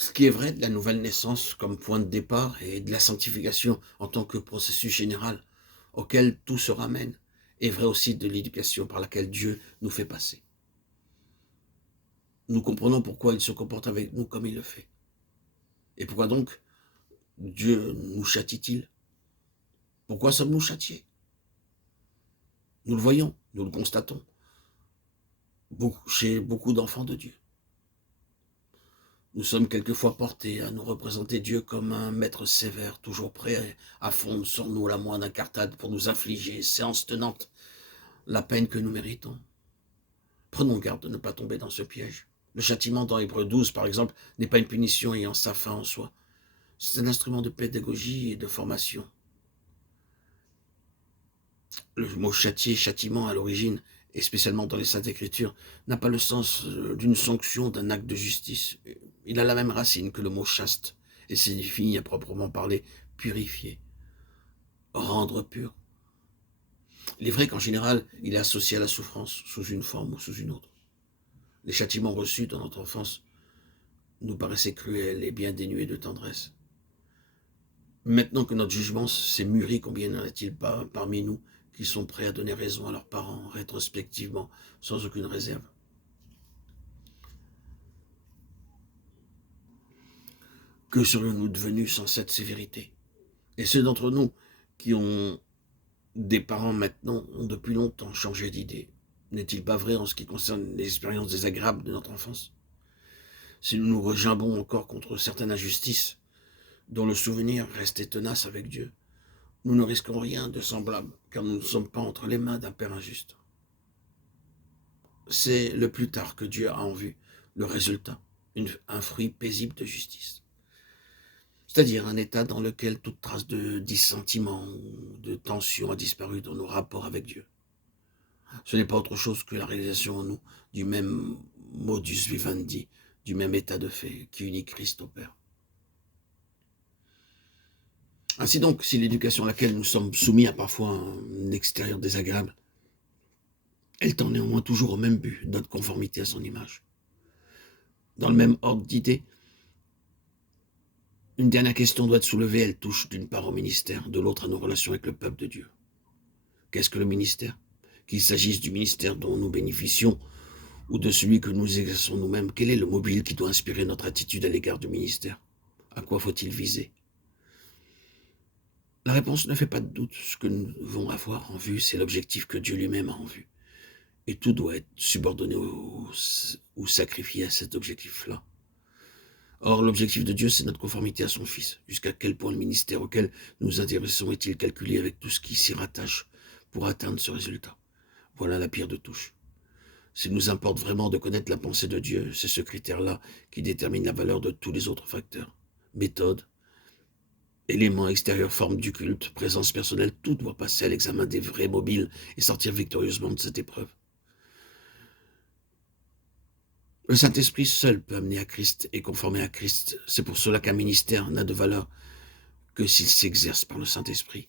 Ce qui est vrai de la nouvelle naissance comme point de départ et de la sanctification en tant que processus général auquel tout se ramène, est vrai aussi de l'éducation par laquelle Dieu nous fait passer. Nous comprenons pourquoi il se comporte avec nous comme il le fait. Et pourquoi donc Dieu nous châtie-t-il? Pourquoi sommes-nous châtiés? Nous le voyons, nous le constatons, chez beaucoup d'enfants de Dieu. Nous sommes quelquefois portés à nous représenter Dieu comme un maître sévère, toujours prêt à fondre sur nous la moindre incartade pour nous infliger, séance tenante, la peine que nous méritons. Prenons garde de ne pas tomber dans ce piège. Le châtiment dans Hébreux 12, par exemple, n'est pas une punition ayant sa fin en soi. C'est un instrument de pédagogie et de formation. Le mot châtier, châtiment à l'origine, et spécialement dans les Saintes Écritures, n'a pas le sens d'une sanction, d'un acte de justice. Il a la même racine que le mot chaste, et signifie, à proprement parler, purifier, rendre pur. Il est vrai qu'en général, il est associé à la souffrance, sous une forme ou sous une autre. Les châtiments reçus dans notre enfance nous paraissaient cruels et bien dénués de tendresse. Maintenant que notre jugement s'est mûri, combien n'y en a-t-il pas parmi nous qui sont prêts à donner raison à leurs parents, rétrospectivement, sans aucune réserve? Que serions-nous devenus sans cette sévérité? Et ceux d'entre nous qui ont des parents maintenant ont depuis longtemps changé d'idée. N'est-il pas vrai en ce qui concerne les expériences désagréables de notre enfance? Si nous nous regimbons encore contre certaines injustices, dont le souvenir restait tenace avec Dieu, nous ne risquons rien de semblable, car nous ne sommes pas entre les mains d'un Père injuste. C'est le plus tard que Dieu a en vue le résultat, un fruit paisible de justice. C'est-à-dire un état dans lequel toute trace de dissentiment ou de tension a disparu dans nos rapports avec Dieu. Ce n'est pas autre chose que la réalisation en nous du même modus vivendi, du même état de fait qui unit Christ au Père. Ainsi donc, si l'éducation à laquelle nous sommes soumis a parfois un extérieur désagréable, elle tend néanmoins toujours au même but, notre conformité à son image. Dans le même ordre d'idées, une dernière question doit être soulevée, elle touche d'une part au ministère, de l'autre à nos relations avec le peuple de Dieu. Qu'est-ce que le ministère? Qu'il s'agisse du ministère dont nous bénéficions ou de celui que nous exerçons nous-mêmes, quel est le mobile qui doit inspirer notre attitude à l'égard du ministère? À quoi faut-il viser? La réponse ne fait pas de doute. Ce que nous devons avoir en vue, c'est l'objectif que Dieu lui-même a en vue. Et tout doit être subordonné ou sacrifié à cet objectif-là. Or, l'objectif de Dieu, c'est notre conformité à son Fils. Jusqu'à quel point le ministère auquel nous nous intéressons est-il calculé avec tout ce qui s'y rattache pour atteindre ce résultat? Voilà la pire de touche. S'il nous importe vraiment de connaître la pensée de Dieu, c'est ce critère-là qui détermine la valeur de tous les autres facteurs. Méthode, éléments extérieurs, forme du culte, présence personnelle, tout doit passer à l'examen des vrais mobiles et sortir victorieusement de cette épreuve. Le Saint-Esprit seul peut amener à Christ et conformer à Christ. C'est pour cela qu'un ministère n'a de valeur que s'il s'exerce par le Saint-Esprit.